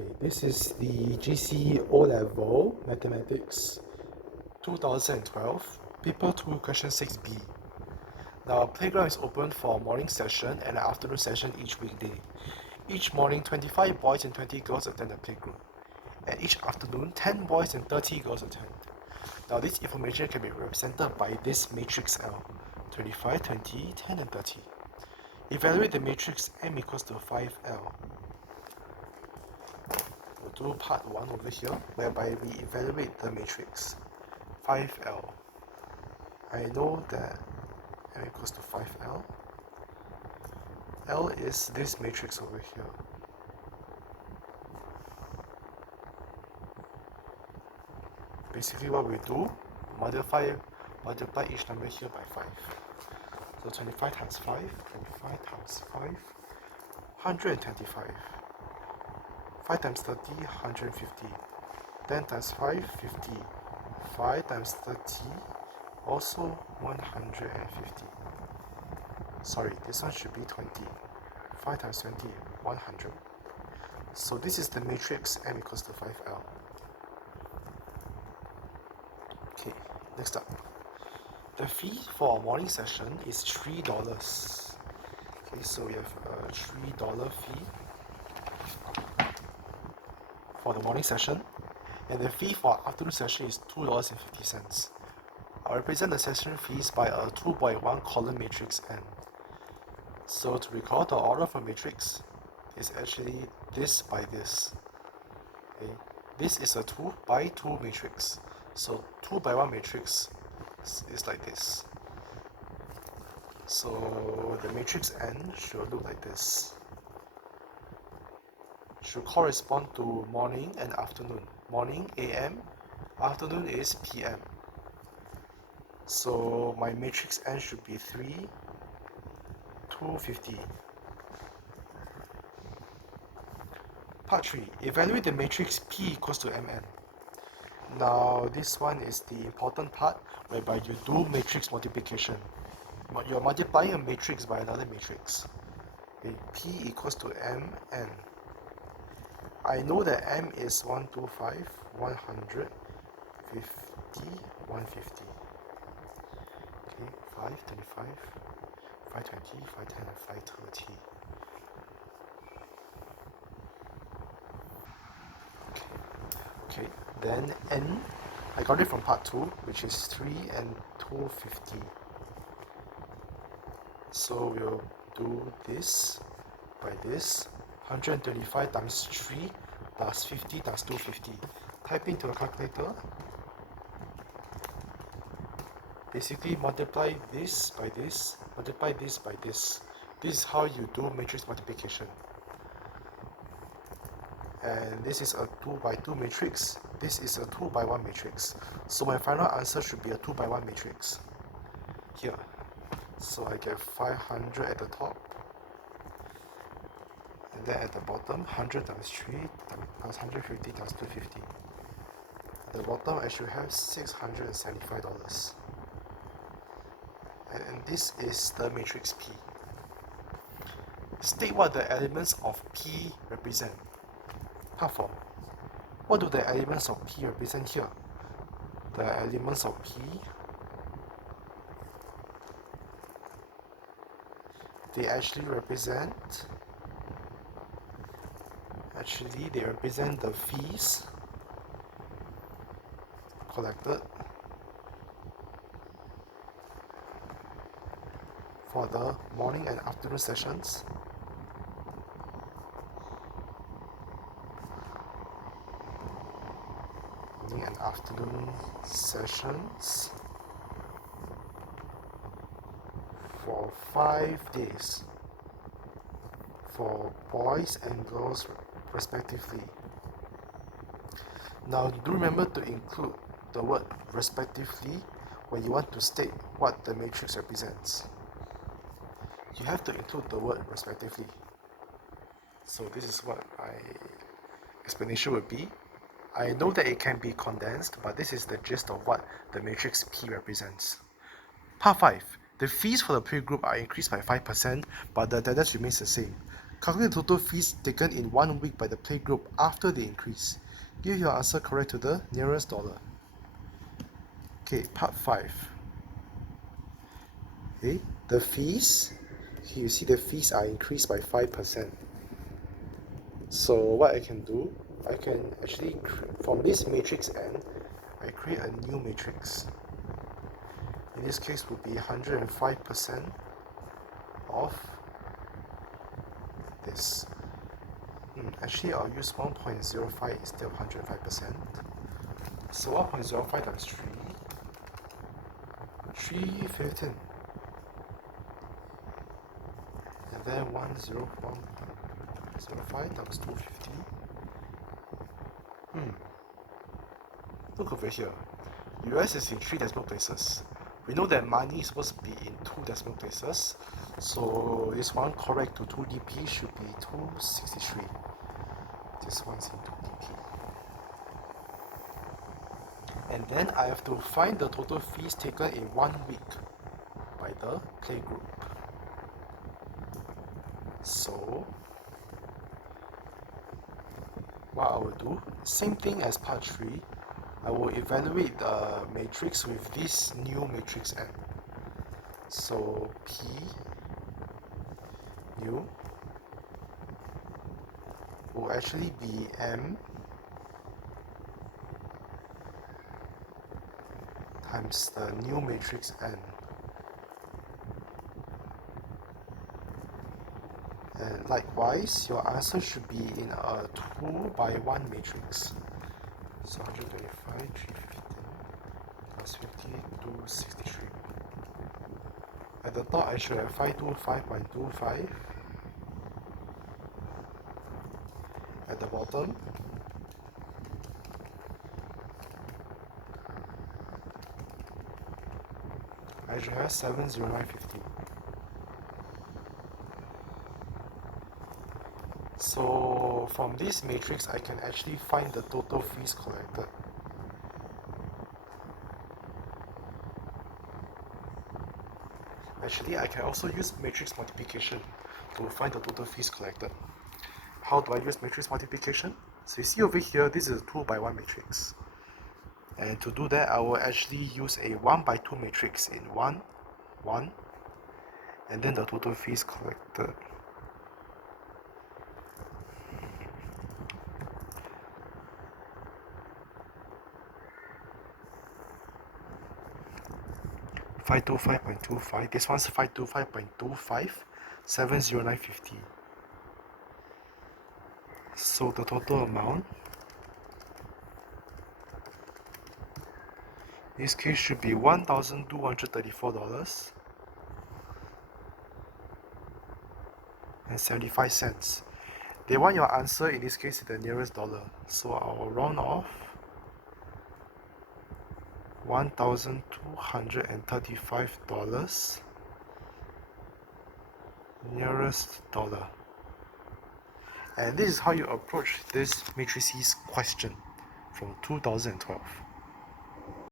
Okay, this is the GC O-Level Mathematics 2012, Paper 2, Question 6b. Now, playground is open for a morning session and an afternoon session each weekday. Each morning, 25 boys and 20 girls attend the playground. And each afternoon, 10 boys and 30 girls attend. Now, this information can be represented by this matrix L, 25, 20, 10, and 30. Evaluate the matrix M equals to 5L. We'll do part 1 over here, whereby we evaluate the matrix 5L. I know that M equals to 5L. L is this matrix over here. Basically what we do, multiply each number here by 5. So 25 times 5, 25 times 5, 125. 5 times 30, 150. 10 times 5, 50. 5 times 30, also 150. Sorry, this one should be 20. 5 times 20, 100. So this is the matrix M equals to 5L. Okay, next up. The fee for a morning session is $3. Okay, so we have a $3 fee for the morning session, and the fee for afternoon session is $2.50. I'll represent the session fees by a 2x1 column matrix N. So to recall, the order of a matrix is actually this by this. Okay. This is a 2 by 2 matrix. So 2 by 1 matrix is like this. So the matrix N should look like this. Should correspond to morning and afternoon. Morning AM, afternoon is PM. So my matrix N should be 3, 250. Part 3. Evaluate the matrix P equals to Mn. Now this one is the important part whereby you do matrix multiplication. You're multiplying a matrix by another matrix. Okay, P equals to Mn. I know that M is 125, 100, 50, 150. Okay, 525, 520, 510, and 530. Okay, then N, I got it from part 2, which is 3 and 250. So we'll do this by this. 125 times 3 plus 50 times 250. Type into a calculator. Basically multiply this by this, multiply this by this. This is how you do matrix multiplication. And this is a 2 by 2 matrix. This is a 2 by 1 matrix. So my final answer should be a 2 by 1 matrix. Here. So I get 500 at the top. And then at the bottom, 100 times 3 plus 150 times 250. At the bottom, I should have $675. And this is the matrix P. State what the elements of P represent. Part 4. What do the elements of P represent here? The elements of P, they actually represent the fees collected for the morning and afternoon sessions. Morning and afternoon sessions for 5 days for boys and girls respectively. Now do remember to include the word respectively when you want to state what the matrix represents. You have to include the word respectively. So this is what my explanation would be. I know that it can be condensed, but this is the gist of what the matrix P represents. Part 5. The fees for the playgroup are increased by 5%, but the attendance remains the same. Calculate the total fees taken in 1 week by the playgroup after the increase. Give your answer correct to the nearest dollar. Okay, part 5. Okay, the fees. Here you see the fees are increased by 5%. So what I can do, I can actually, from this matrix N, I create a new matrix. In this case would be 105% of this. Actually, I'll use 1.05 instead of 105%. So 1.05 times 315. And then 101.05 times 250. Look over here. US is in 3 decimal places. We know that money is supposed to be in 2 decimal places. So this one correct to 2 DP should be 263. This one's in 2 DP. And then I have to find the total fees taken in 1 week by the playgroup. So what I will do, same thing as part 3, I will evaluate the matrix with this new matrix N. So P new will actually be M times the new matrix N. And likewise, your answer should be in a 2 by 1 matrix. So 125, 315 plus 50, 263. At the top, I should have 525.25. At the bottom, I should have 709.50. So from this matrix, I can actually find the total fees collected. Actually, I can also use matrix multiplication to find the total fees collected. How do I use matrix multiplication? So you see over here, this is a 2 by 1 matrix. And to do that, I will actually use a 1 by 2 matrix in 1, 1, and then the total fees collected. $525.25. This one's $525.25, 709.50. So the total amount in this case should be $1,234.75. They want your answer in this case the nearest dollar. So I will round off $1,235 nearest dollar. And this is how you approach this matrices question from 2012.